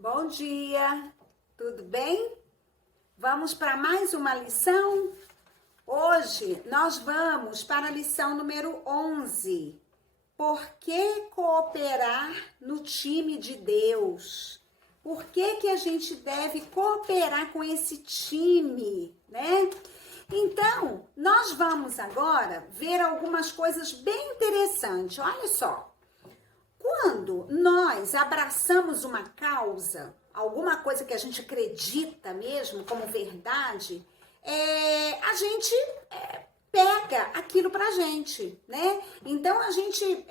Bom dia, tudo bem? Vamos para mais uma lição? Hoje nós vamos para a lição número 11. Por que cooperar no time de Deus? Por que a gente deve cooperar com esse time, né? Então, nós vamos agora ver algumas coisas bem interessantes. Olha só. Quando nós abraçamos uma causa, alguma coisa que a gente acredita mesmo como verdade, a gente pega aquilo pra gente, né? Então a gente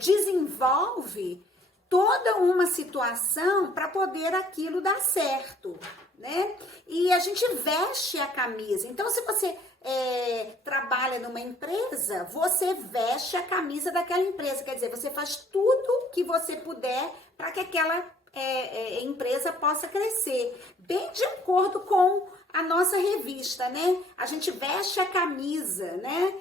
desenvolve toda uma situação para poder aquilo dar certo, né? E a gente veste a camisa. Então, se você trabalha numa empresa, você veste a camisa daquela empresa. Quer dizer, você faz tudo que você puder para que aquela empresa possa crescer. Bem de acordo com a nossa revista, né? A gente veste a camisa, né?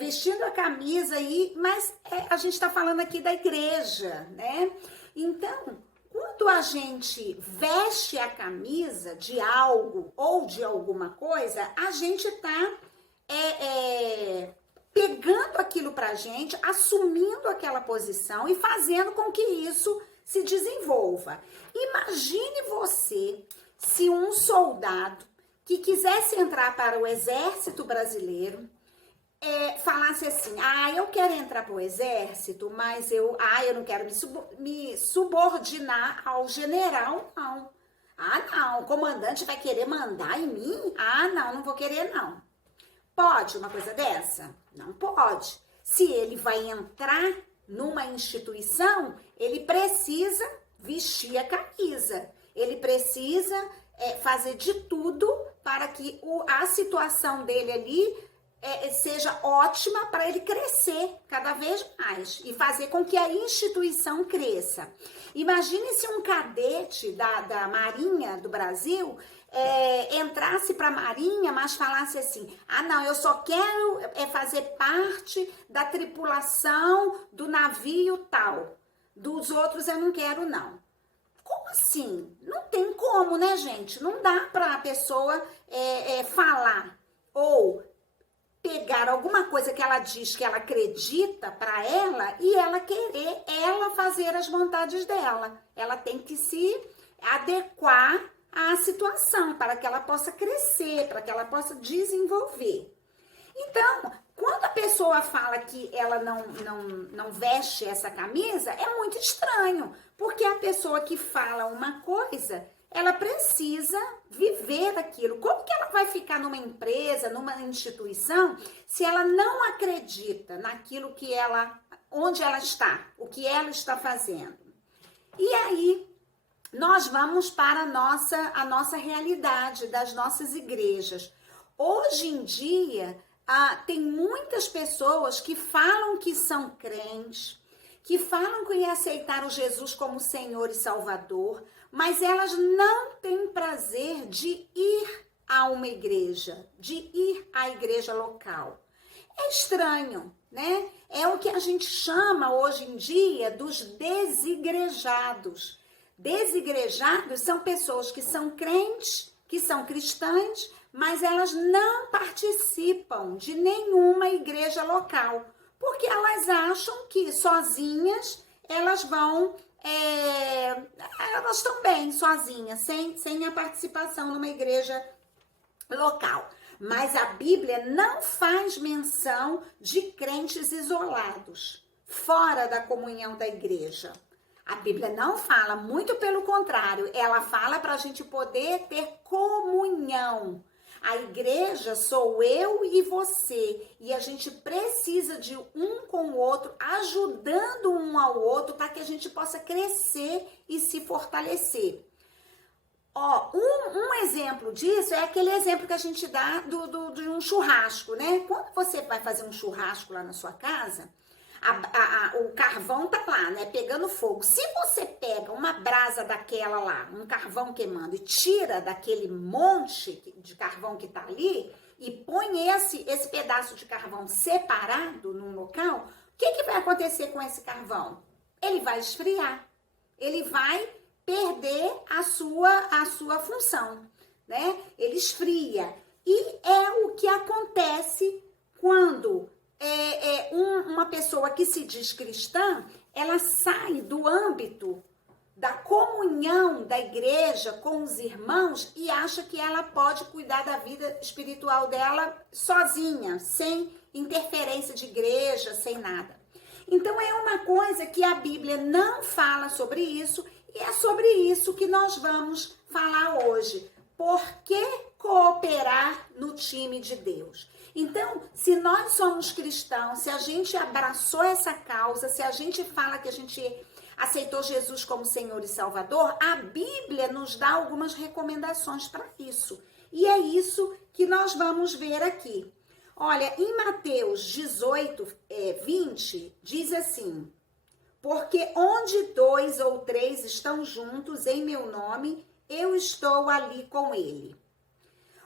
Vestindo a camisa aí, mas a gente está falando aqui da igreja, né? Então, quando a gente veste a camisa de algo ou de alguma coisa, a gente tá pegando aquilo pra gente, assumindo aquela posição e fazendo com que isso se desenvolva. Imagine você se um soldado que quisesse entrar para o exército brasileiro falasse assim, eu quero entrar para o exército, mas eu não quero me subordinar ao general, não. Não, o comandante vai querer mandar em mim? Não vou querer, não. Pode uma coisa dessa? Não pode. Se ele vai entrar numa instituição, ele precisa vestir a camisa. Ele precisa fazer de tudo para que a situação dele ali seja ótima para ele crescer cada vez mais e fazer com que a instituição cresça. Imagine se um cadete da Marinha do Brasil entrasse para a Marinha, mas falasse assim, não, eu só quero fazer parte da tripulação do navio tal, dos outros eu não quero não. Como assim? Não tem como, né, gente? Não dá para a pessoa falar ou pegar alguma coisa que ela diz que ela acredita para ela e ela querer ela fazer as vontades dela. Ela tem que se adequar à situação para que ela possa crescer, para que ela possa desenvolver. Então, quando a pessoa fala que ela não veste essa camisa, é muito estranho, porque a pessoa que fala uma coisa, ela precisa viver aquilo. Como que ela vai ficar numa empresa, numa instituição, se ela não acredita naquilo que onde ela está, o que ela está fazendo? E aí, nós vamos para a nossa realidade das nossas igrejas. Hoje em dia, tem muitas pessoas que falam que são crentes, que falam que aceitaram Jesus como Senhor e Salvador, mas elas não têm prazer de ir a uma igreja, de ir à igreja local. É estranho, né? É o que a gente chama hoje em dia dos desigrejados. Desigrejados são pessoas que são crentes, que são cristãs, mas elas não participam de nenhuma igreja local, porque elas acham que sozinhas elas elas estão bem sozinhas, sem a participação numa igreja local. Mas a Bíblia não faz menção de crentes isolados, fora da comunhão da igreja. A Bíblia não fala, muito pelo contrário, ela fala para a gente poder ter comunhão. A igreja sou eu e você, e a gente precisa de um com o outro, ajudando um ao outro para que a gente possa crescer e se fortalecer. Um exemplo disso é aquele exemplo que a gente dá de um churrasco, né? Quando você vai fazer um churrasco lá na sua casa, o carvão tá lá, né, pegando fogo. Se você pega uma brasa daquela lá, um carvão queimando, e tira daquele monte de carvão que tá ali, e põe esse pedaço de carvão separado num local, o que vai acontecer com esse carvão? Ele vai esfriar, ele vai perder a sua função, né? Ele esfria. E é o que acontece quando uma pessoa que se diz cristã, ela sai do âmbito da comunhão da igreja com os irmãos e acha que ela pode cuidar da vida espiritual dela sozinha, sem interferência de igreja, sem nada. Então é uma coisa que a Bíblia não fala sobre isso e é sobre isso que nós vamos falar hoje. Por que cooperar no time de Deus? Então, se nós somos cristãos, se a gente abraçou essa causa, se a gente fala que a gente aceitou Jesus como Senhor e Salvador, a Bíblia nos dá algumas recomendações para isso. E é isso que nós vamos ver aqui. Olha, em Mateus 18, 20, diz assim: porque onde 2 ou 3 estão juntos em meu nome, eu estou ali com ele.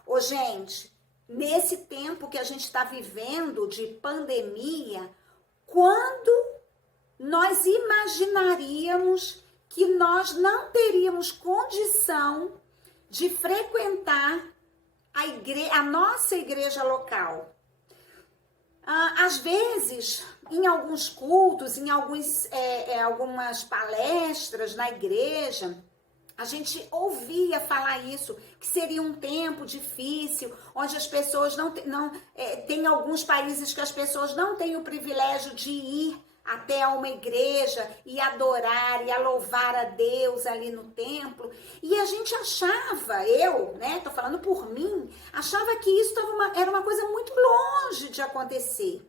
Ô, gente, nesse tempo que a gente está vivendo de pandemia, quando nós imaginaríamos que nós não teríamos condição de frequentar a nossa igreja local? Às vezes, em alguns cultos, em algumas palestras na igreja, a gente ouvia falar isso, que seria um tempo difícil, onde as pessoas tem alguns países que as pessoas não têm o privilégio de ir até uma igreja e adorar e a louvar a Deus ali no templo. E a gente achava, tô falando por mim, achava que isso era uma coisa muito longe de acontecer.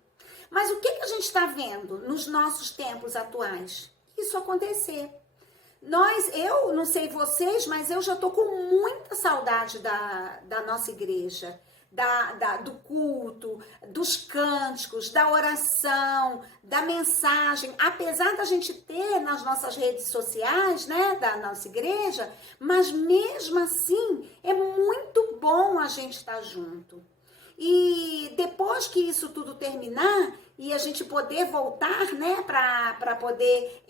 Mas o que a gente está vendo nos nossos tempos atuais? Isso acontecer. Eu não sei vocês, mas eu já tô com muita saudade da nossa igreja, do culto, dos cânticos, da oração, da mensagem. Apesar da gente ter nas nossas redes sociais, né, da nossa igreja, mas mesmo assim é muito bom a gente estar junto. E depois que isso tudo terminar e a gente poder voltar, né, para poder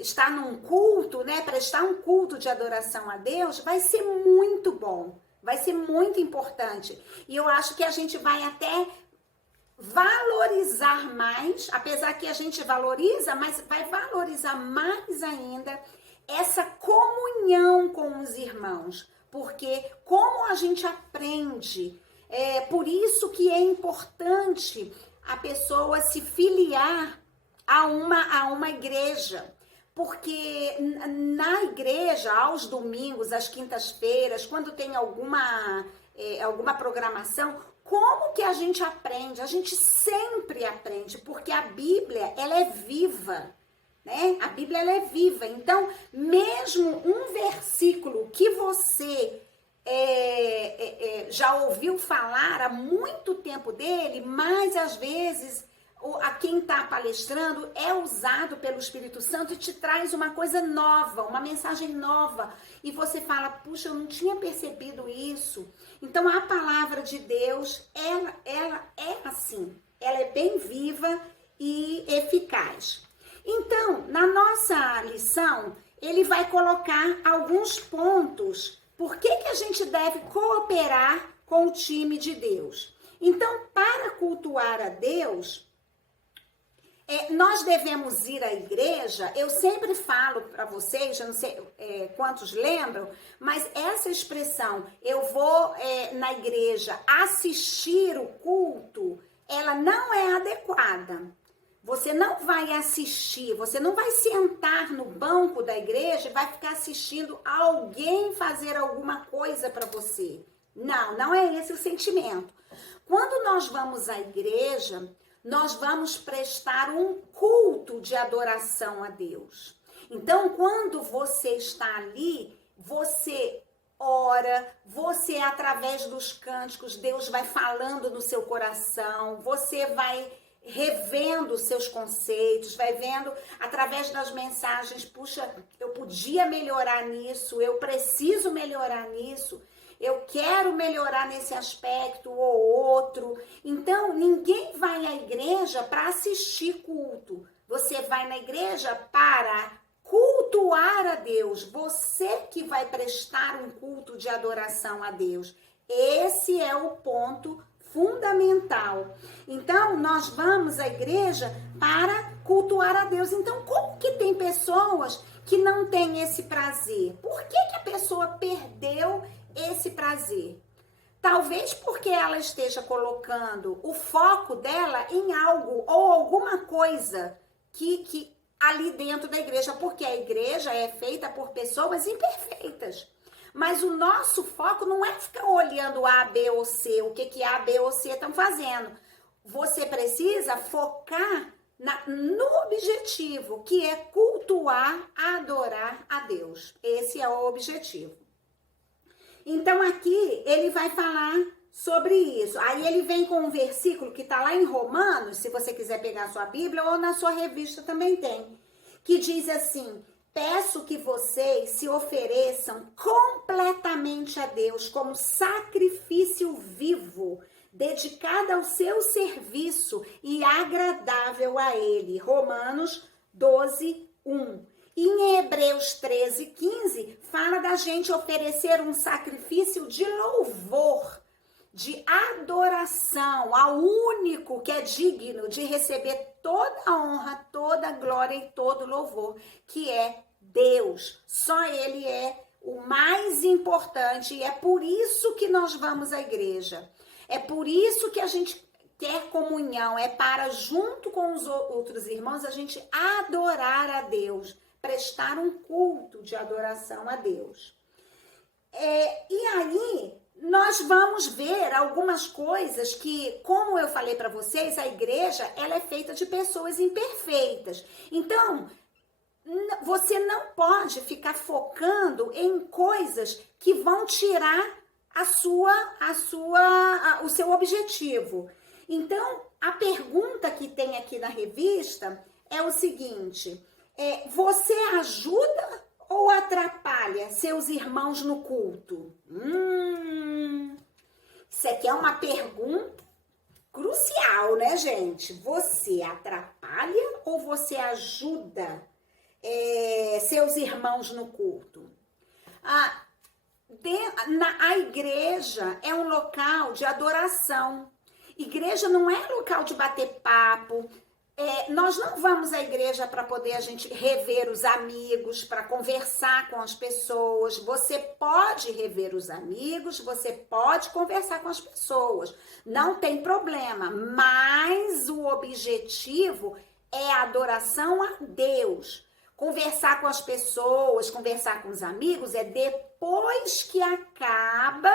estar num culto, né, prestar um culto de adoração a Deus, vai ser muito bom, vai ser muito importante. E eu acho que a gente vai até valorizar mais, apesar que a gente valoriza, mas vai valorizar mais ainda essa comunhão com os irmãos, porque como a gente aprende. Por isso que é importante a pessoa se filiar a uma igreja, porque na igreja, aos domingos, às quintas-feiras, quando tem alguma programação, como que a gente aprende? A gente sempre aprende, porque a Bíblia, ela é viva, né? A Bíblia, ela é viva. Então, mesmo um versículo que você já ouviu falar há muito tempo dele, mas às vezes a quem está palestrando é usado pelo Espírito Santo e te traz uma coisa nova, uma mensagem nova, e você fala, puxa, eu não tinha percebido isso. Então a palavra de Deus, ela é assim, ela é bem viva e eficaz. Então, na nossa lição, ele vai colocar alguns pontos. Por que a gente deve cooperar com o time de Deus? Então, para cultuar a Deus, nós devemos ir à igreja. Eu sempre falo para vocês, eu não sei quantos lembram, mas essa expressão, eu vou na igreja assistir o culto, ela não é adequada. Você não vai assistir, você não vai sentar no banco da igreja e vai ficar assistindo alguém fazer alguma coisa para você. Não é esse o sentimento. Quando nós vamos à igreja, nós vamos prestar um culto de adoração a Deus. Então, quando você está ali, você ora, você, através dos cânticos, Deus vai falando no seu coração, você vai revendo os seus conceitos, vai vendo através das mensagens, puxa, eu podia melhorar nisso, eu preciso melhorar nisso, eu quero melhorar nesse aspecto ou outro. Então, ninguém vai à igreja para assistir culto, você vai na igreja para cultuar cultuar a Deus, você que vai prestar um culto de adoração a Deus. Esse é o ponto fundamental. Então, nós vamos à igreja para cultuar a Deus. Então, como que tem pessoas que não têm esse prazer? Por que a pessoa perdeu esse prazer? Talvez porque ela esteja colocando o foco dela em algo ou alguma coisa que ali dentro da igreja, porque a igreja é feita por pessoas imperfeitas. Mas o nosso foco não é ficar olhando A, B ou C, o que A, B ou C estão fazendo. Você precisa focar no objetivo, que é cultuar, adorar a Deus. Esse é o objetivo. Então aqui ele vai falar sobre isso. Aí ele vem com um versículo que está lá em Romanos, se você quiser pegar a sua Bíblia, ou na sua revista também tem, que diz assim: peço que vocês se ofereçam completamente a Deus como sacrifício vivo, dedicado ao seu serviço e agradável a Ele. Romanos 12, 1. E em Hebreus 13, 15, fala da gente oferecer um sacrifício de louvor, de adoração ao único que é digno de receber toda a honra, toda a glória e todo o louvor, que é Deus. Só Ele é o mais importante e é por isso que nós vamos à igreja. É por isso que a gente quer comunhão, é para, junto com os outros irmãos, a gente adorar a Deus, prestar um culto de adoração a Deus. E aí, nós vamos ver algumas coisas que, como eu falei para vocês, a igreja, ela é feita de pessoas imperfeitas. Então, você não pode ficar focando em coisas que vão tirar o seu objetivo. Então, a pergunta que tem aqui na revista é o seguinte: você ajuda ou atrapalha seus irmãos no culto? Isso aqui é uma pergunta crucial, né, gente? Você atrapalha ou você ajuda seus irmãos no culto? A igreja é um local de adoração. Igreja não é local de bater papo. Nós não vamos à igreja para poder a gente rever os amigos, para conversar com as pessoas. Você pode rever os amigos, você pode conversar com as pessoas, não tem problema, mas o objetivo é a adoração a Deus. Conversar com as pessoas, conversar com os amigos é depois que acaba.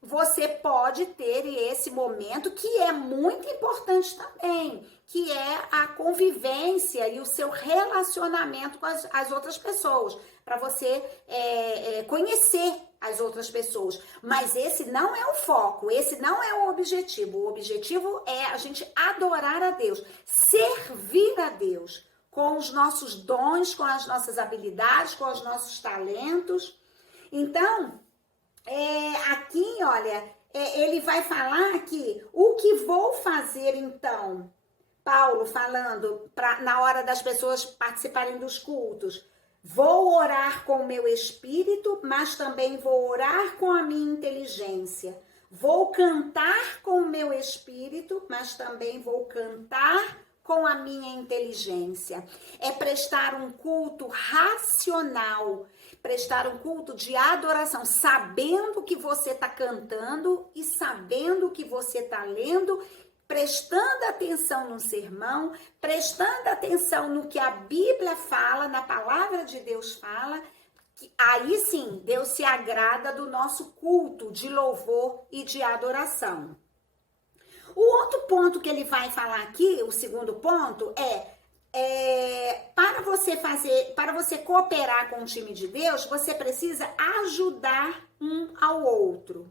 Você pode ter esse momento que é muito importante também, que é a convivência e o seu relacionamento com as outras pessoas, para você conhecer as outras pessoas. Mas esse não é o foco, esse não é o objetivo. O objetivo é a gente adorar a Deus, servir a Deus com os nossos dons, com as nossas habilidades, com os nossos talentos. Então, aqui, olha, ele vai falar aqui, o que vou fazer então, Paulo falando, na hora das pessoas participarem dos cultos, vou orar com o meu espírito, mas também vou orar com a minha inteligência, vou cantar com o meu espírito, mas também vou cantar com a minha inteligência. É prestar um culto racional, prestar um culto de adoração, sabendo o que você está cantando e sabendo o que você está lendo, prestando atenção no sermão, prestando atenção no que a Bíblia fala, na palavra de Deus fala. Aí sim, Deus se agrada do nosso culto de louvor e de adoração. O outro ponto que ele vai falar aqui, o segundo ponto, para você cooperar com o time de Deus, você precisa ajudar um ao outro.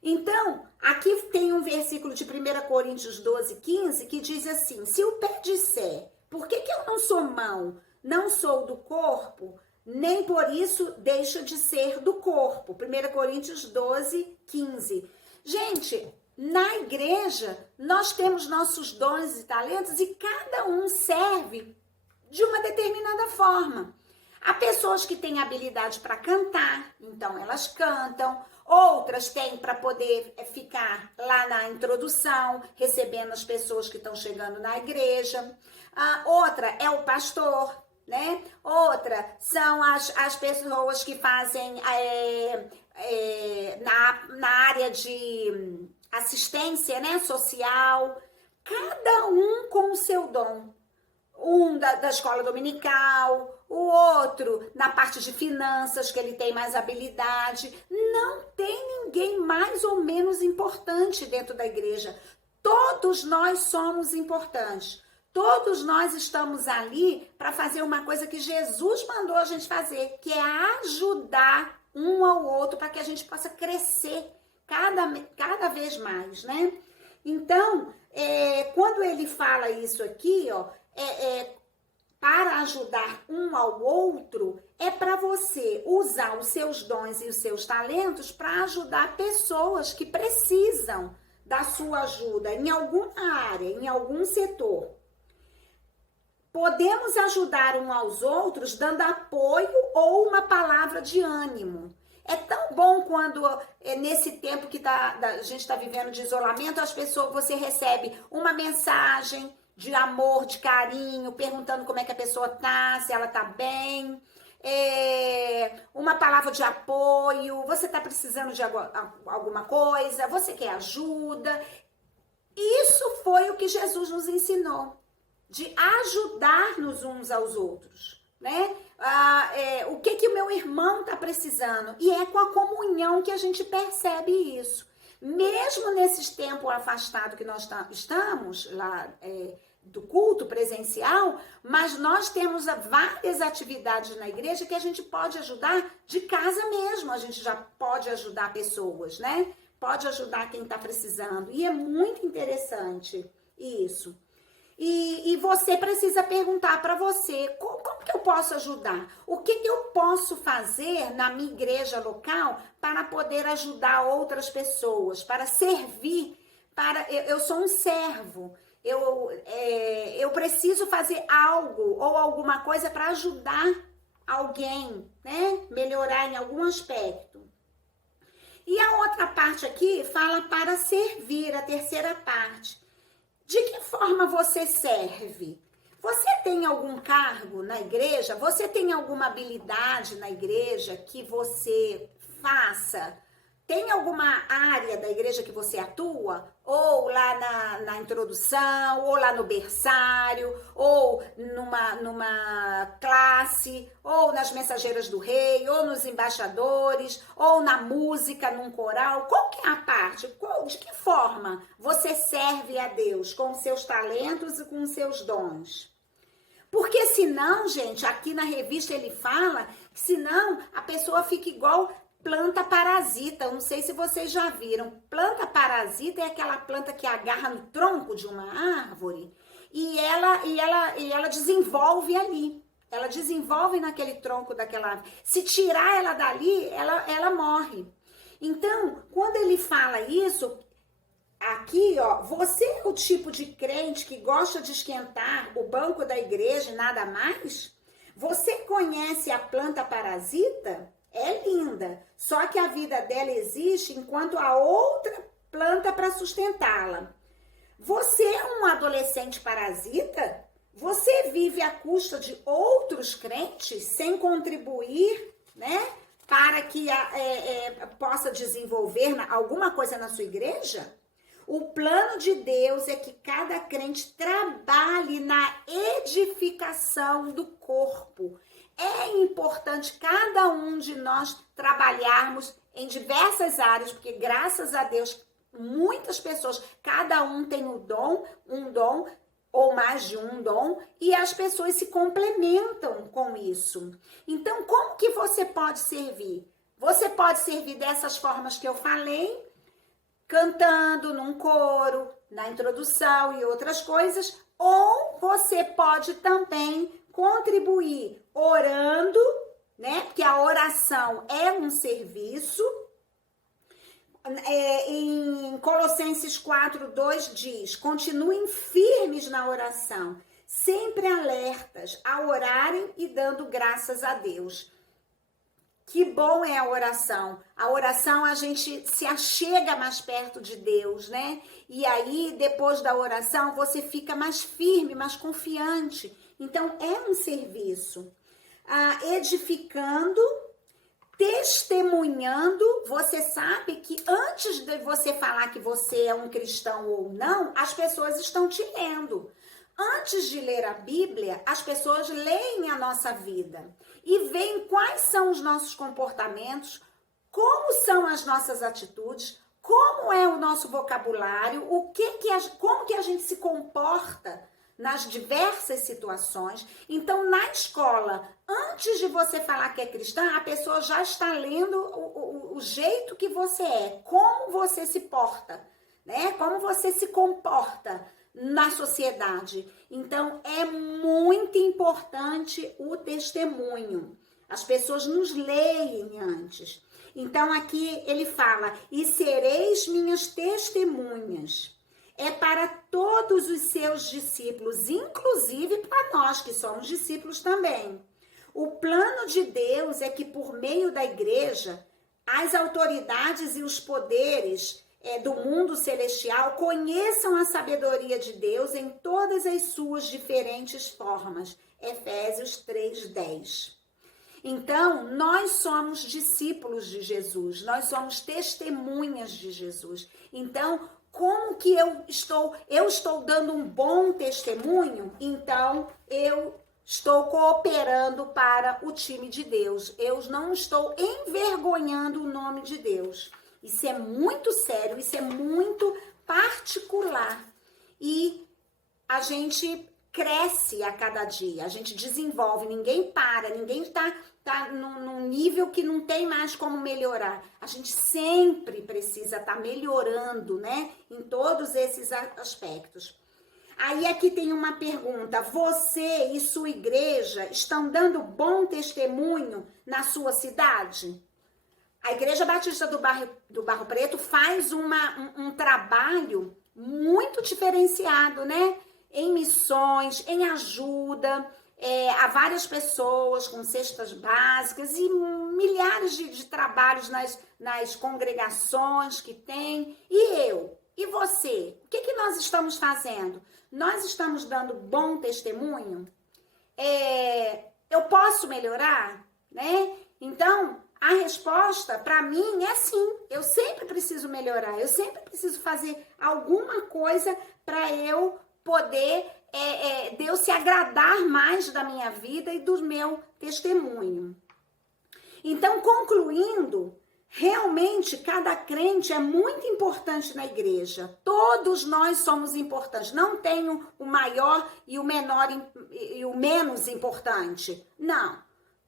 Então, aqui tem um versículo de 1 Coríntios 12, 15, que diz assim: se o pé disser, por que eu não sou mão, não sou do corpo, nem por isso deixa de ser do corpo. 1 Coríntios 12, 15. Gente, na igreja, nós temos nossos dons e talentos e cada um serve de uma determinada forma. Há pessoas que têm habilidade para cantar, então elas cantam. Outras têm para poder ficar lá na introdução, recebendo as pessoas que estão chegando na igreja. Outra é o pastor, né? Outra são as pessoas que fazem na área de assistência, né, social. Cada um com o seu dom. Um da escola dominical, o outro na parte de finanças, que ele tem mais habilidade. Não tem ninguém mais ou menos importante dentro da igreja. Todos nós somos importantes. Todos nós estamos ali para fazer uma coisa que Jesus mandou a gente fazer, que é ajudar um ao outro para que a gente possa crescer cada vez mais, né? Então, quando ele fala isso aqui, ó, para ajudar um ao outro, é para você usar os seus dons e os seus talentos para ajudar pessoas que precisam da sua ajuda em alguma área, em algum setor. Gente ajudar uns aos outros dando apoio ou uma palavra de ânimo. É tão bom quando, nesse tempo que a gente está vivendo de isolamento, você recebe uma mensagem de amor, de carinho, perguntando como é que a pessoa tá, se ela tá bem, uma palavra de apoio, você tá precisando de alguma coisa, você quer ajuda. Isso foi o que Jesus nos ensinou, de ajudar-nos uns aos outros, né? O que o meu irmão tá precisando? E é com a comunhão que a gente percebe isso. Mesmo nesses tempos afastados que nós estamos lá do culto presencial, mas nós temos várias atividades na igreja que a gente pode ajudar de casa mesmo. A gente já pode ajudar pessoas, né? Pode ajudar quem está precisando. E é muito interessante isso. E você precisa perguntar para você, como que eu posso ajudar? O que eu posso fazer na minha igreja local para poder ajudar outras pessoas, para servir, eu sou um servo, eu preciso fazer algo ou alguma coisa para ajudar alguém, né? Melhorar em algum aspecto. E a outra parte aqui fala para servir, a terceira parte. De que forma você serve? Você tem algum cargo na igreja? Você tem alguma habilidade na igreja que você faça? Tem alguma área da igreja que você atua? Ou lá na introdução, ou lá no berçário, ou numa classe, ou nas mensageiras do rei, ou nos embaixadores, ou na música, num coral? Qual que é a parte? De que forma você serve a Deus? Com os seus talentos e com os seus dons? Porque senão, gente, aqui na revista ele fala que senão a pessoa fica igual planta parasita. Eu não sei se vocês já viram. Planta parasita é aquela planta que agarra no tronco de uma árvore e ela desenvolve ali. Ela desenvolve naquele tronco daquela árvore. Se tirar ela dali, ela morre. Então, quando ele fala isso, aqui, ó, você é o tipo de crente que gosta de esquentar o banco da igreja e nada mais? Você conhece a planta parasita? É linda, só que a vida dela existe enquanto a outra planta para sustentá-la. Você é um adolescente parasita? Você vive à custa de outros crentes sem contribuir, né, para que possa desenvolver alguma coisa na sua igreja? O plano de Deus é que cada crente trabalhe na edificação do corpo. É importante cada um de nós trabalharmos em diversas áreas, porque graças a Deus, muitas pessoas, cada um tem um dom ou mais de um dom, e as pessoas se complementam com isso. Então, como que você pode servir? Você pode servir dessas formas que eu falei, cantando num coro, na introdução e outras coisas, ou você pode também contribuir orando, né? Porque a oração é um serviço. Em Colossenses 4:2 diz: continuem firmes na oração, sempre alertas a orarem e dando graças a Deus. Que bom é a oração. A oração a gente se achega mais perto de Deus, né? E aí, depois da oração, você fica mais firme, mais confiante. Então, é um serviço. Edificando, testemunhando. Você sabe que antes de você falar que você é um cristão ou não, as pessoas estão te lendo. Antes de ler a Bíblia, as pessoas leem a nossa vida e veem quais são os nossos comportamentos, como são as nossas atitudes, como é o nosso vocabulário, como que a gente se comporta nas diversas situações. Então, na escola, antes de você falar que é cristã, a pessoa já está lendo o jeito que você é, como você se porta, né? Como você se comporta na sociedade. Então, é muito importante o testemunho. As pessoas nos leem antes. Então, aqui ele fala, e sereis minhas testemunhas. É para todos os seus discípulos, inclusive para nós que somos discípulos também. O plano de Deus é que por meio da igreja, as autoridades e os poderes do mundo celestial conheçam a sabedoria de Deus em todas as suas diferentes formas. Efésios 3:10. Então, nós somos discípulos de Jesus, nós somos testemunhas de Jesus. Então, como que eu estou dando um bom testemunho? Então, eu estou cooperando para o time de Deus. Eu não estou envergonhando o nome de Deus. Isso é muito sério, isso é muito particular. E a gente cresce a cada dia, a gente desenvolve, ninguém para, ninguém está num nível que não tem mais como melhorar. A gente sempre precisa estar melhorando, né? Em todos esses aspectos. Aí aqui tem uma pergunta, você e sua igreja estão dando bom testemunho na sua cidade? A Igreja Batista do Barro Preto faz um trabalho muito diferenciado, né? Em missões, em ajuda a várias pessoas com cestas básicas e milhares de trabalhos nas congregações que tem. E você? O que nós estamos fazendo? Nós estamos dando bom testemunho? Eu posso melhorar, né? Então, a resposta para mim é sim. Eu sempre preciso melhorar. Eu sempre preciso fazer alguma coisa para eu poder Deus se agradar mais da minha vida e do meu testemunho. Então, concluindo, realmente cada crente é muito importante na igreja. Todos nós somos importantes. Não tenho o maior e o menor e o menos importante. Não.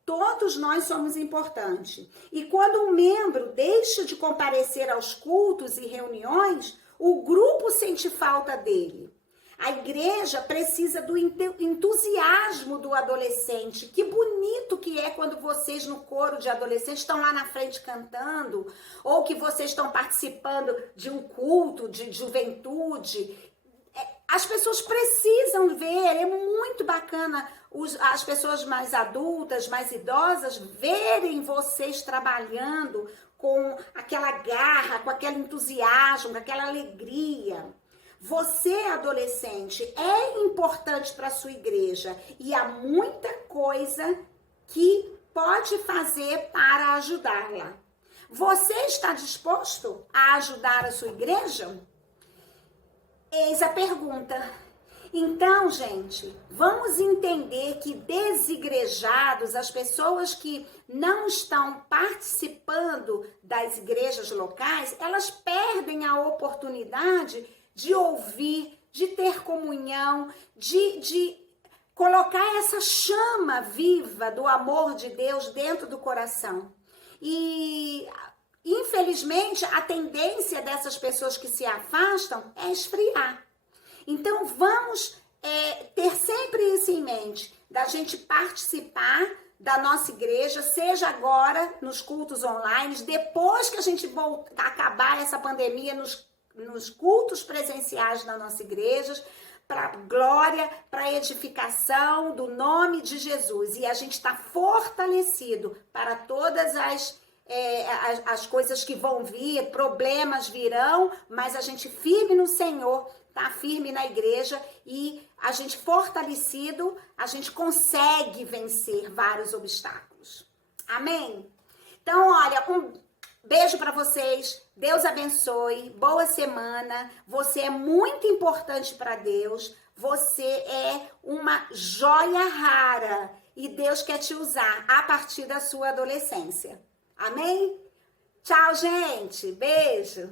Todos nós somos importantes. E quando um membro deixa de comparecer aos cultos e reuniões, o grupo sente falta dele. A igreja precisa do entusiasmo do adolescente. Que bonito que é quando vocês no coro de adolescentes estão lá na frente cantando, ou que vocês estão participando de um culto de juventude. As pessoas precisam ver, é muito bacana as pessoas mais adultas, mais idosas, verem vocês trabalhando com aquela garra, com aquele entusiasmo, com aquela alegria. Você, adolescente, é importante para a sua igreja e há muita coisa que pode fazer para ajudá-la. Você está disposto a ajudar a sua igreja? Eis a pergunta. Então, gente, vamos entender que desigrejados, as pessoas que não estão participando das igrejas locais, elas perdem a oportunidade de ouvir, de ter comunhão, de colocar essa chama viva do amor de Deus dentro do coração. E, infelizmente, a tendência dessas pessoas que se afastam é esfriar. Então, vamos ter sempre isso em mente, da gente participar da nossa igreja, seja agora nos cultos online, depois que a gente acabar essa pandemia nos cultos presenciais da nossa igreja, para glória, para edificação do nome de Jesus. E a gente está fortalecido para todas as coisas que vão vir, problemas virão, mas a gente firme no Senhor, tá firme na igreja, e a gente fortalecido, a gente consegue vencer vários obstáculos. Amém? Então, olha, um beijo para vocês, Deus abençoe, boa semana, você é muito importante para Deus, você é uma joia rara e Deus quer te usar a partir da sua adolescência. Amém? Tchau, gente, beijo!